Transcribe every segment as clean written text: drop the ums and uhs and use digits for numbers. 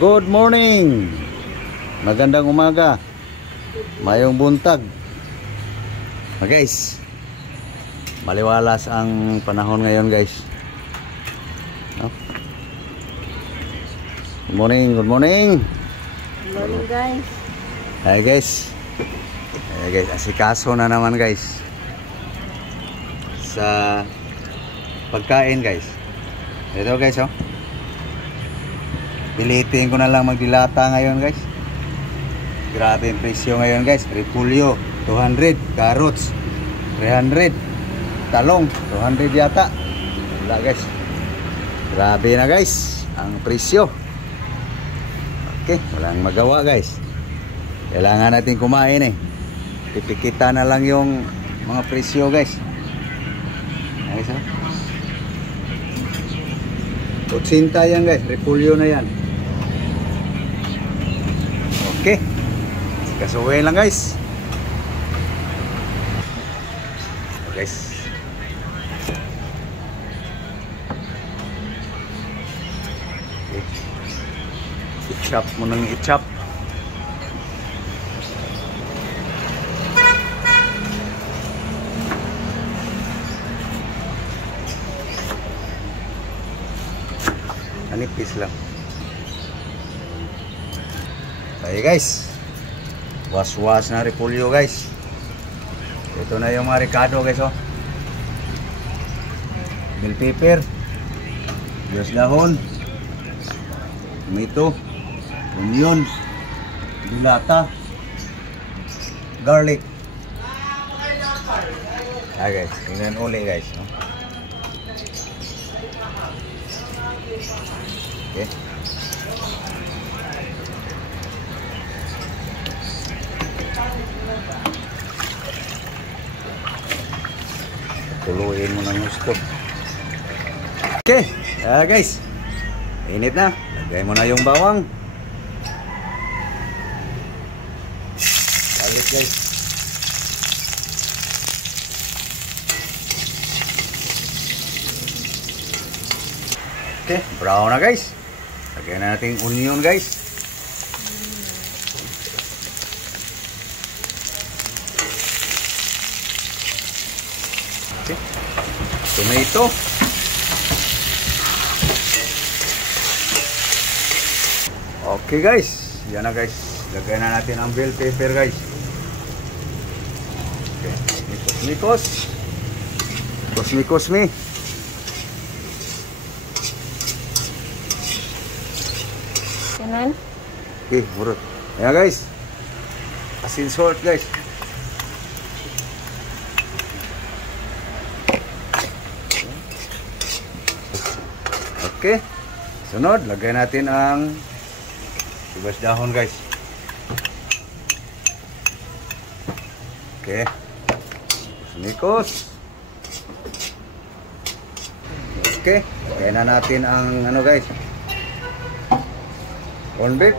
Good morning. Magandang umaga. Mayong buntag. Guys, maliwalas ang panahon ngayon, guys. No? Good morning, good morning. Good morning, guys. Hi guys. Hi guys, asikaso na naman, guys. Sa pagkain, guys. Ito, guys, oh. Pilitin ko na lang magdilata ngayon, guys. Grabe yung presyo ngayon, guys. Repulyo 200, carrots 300, talong 200 yata. Wala, guys. Grabe na, guys, ang presyo. Okay, walang magawa, guys. Kailangan natin kumain, eh. Pipikita na lang yung mga presyo, guys. Guys, ha? 80 yan, guys. Repulyo na yan. Okay. Kasuhin lang, guys. Guys. Okay. I-chop mo nang i-chop. Anipis lang. Okay, guys. Was-was na repulyo, guys. Ito na yung mga ricado, guys, oh. Bell pepper, sibuyas dahon, tomato, onion, dilata, garlic. Guys, tingnan uli, guys, no? Okay. Tuluin mo ng gusto. Okay, guys. Init na. Lagay mo na yung bawang. Balik, guys. Okay, brown na, guys. Lagyan na natin onion, guys. Okay. Tomato. Okay, guys. Yan na, guys. Lagyan na natin ang bell pepper, guys. Okay. Mikos-mikos. Mikos-mikos-mi. Kanan. Okay, murot. Ayan, guys. Asin salt, guys. Okay. Sunod, lagay natin ang sibuyas dahon, guys. Okay. Mikos. Okay. Lagay na natin ang ano, guys. Corn beef.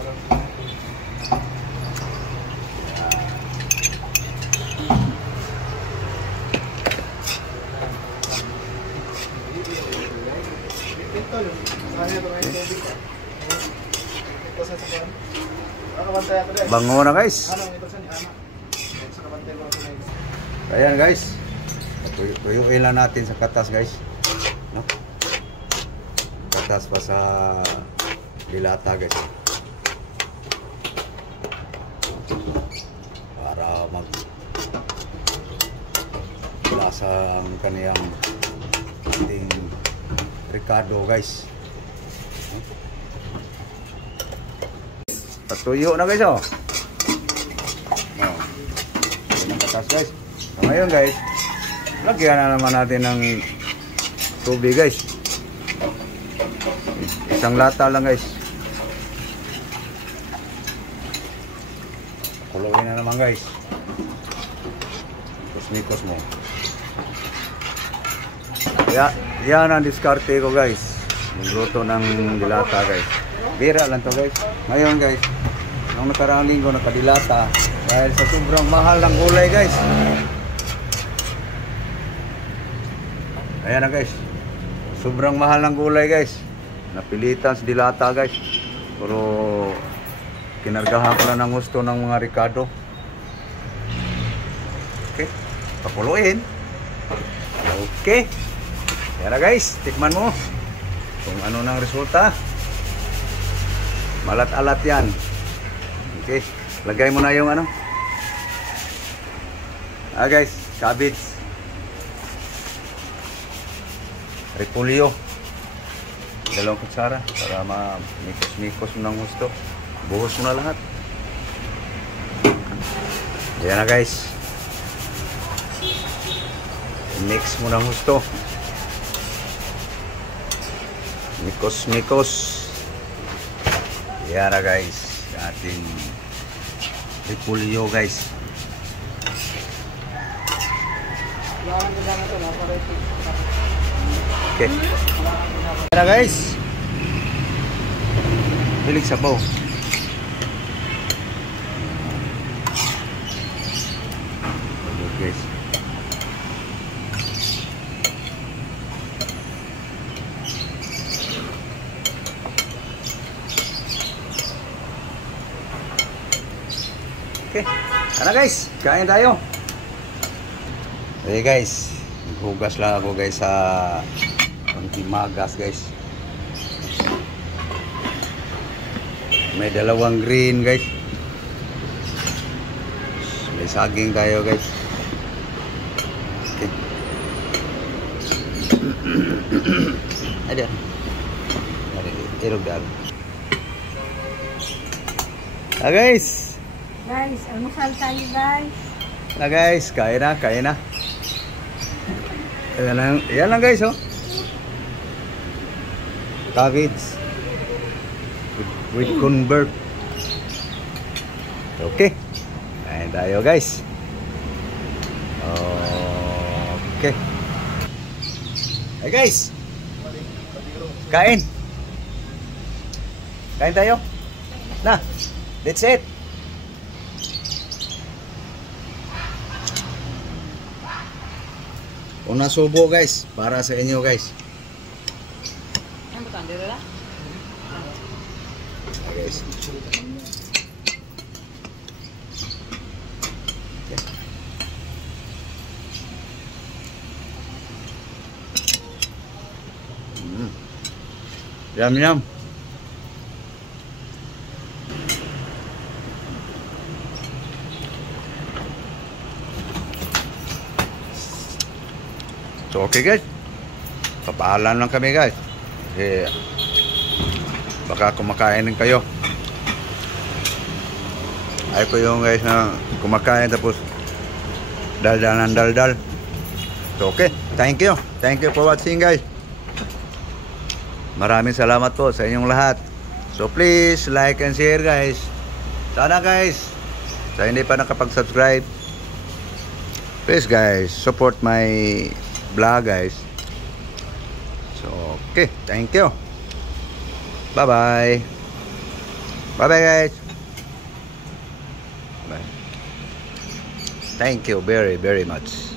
Bango na, guys. Ayan, guys. Tuyuin lang natin sa katas, guys. No? Katas pa sa dilata, guys. Para lasa ang kaniyang ating ricado, guys. Patuyo na, guys, oh. Ito ng katas, guys. So, ngayon, guys, lagyan na naman natin ng tubig, guys. Isang lata lang, guys. Kuluin na naman, guys. Mikos mo. Yan ang diskarte ko, guys. Magluto ng dilata, guys. Bira lang to, guys. Ngayon, guys, nung nakaraang linggo nakadilata dahil sa sobrang mahal ng gulay, guys. Ayan na, guys. Sobrang mahal ng gulay, guys. Napilitan sa dilata, guys. Pero kinargahan ko lang ng gusto ng mga Ricardo. Okay, pakuluin. Okay. Yan na guys, tikman mo kung ano nang resulta. Malat-alat yan. Okay, lagay mo na yung ano. Guys, cabbage, repolyo, 2 kutsara para ma-mikos-mikos mo ng gusto. Buhos mo na lahat. Yan na guys, mix mo ng gusto. Mikos-mikos. Yan na guys, ating repolyo guys. Okay. Yan na guys, hilig sabaw. Guys, okay, ano guys, kain tayo. Okay guys, naghugas lang ako guys sa pantimagas guys. May 2 green guys. May saging tayo guys. Okay. Ada. Irog dalo. Guys. Guys, almusal tayo guys. Guys, kain na. Yan lang guys, oh. Cabbage with convert. Okay. Kain tayo guys. Okay. Hey guys. Kain. Kain tayo. Na, that's it. Una subo guys, para sa inyo guys. Guys. Yum yum. So okay guys, papaalam lang kami guys. Baka kumakain din kayo. Ay ko yung guys na kumakain tapos daldal. So okay, thank you for watching guys. Maraming salamat po sa inyong lahat. So please like and share guys. Sana guys, sa hindi pa nakapag-subscribe, please guys, support my vlog guys. So okay, thank you. Bye bye guys. Bye. Thank you very much.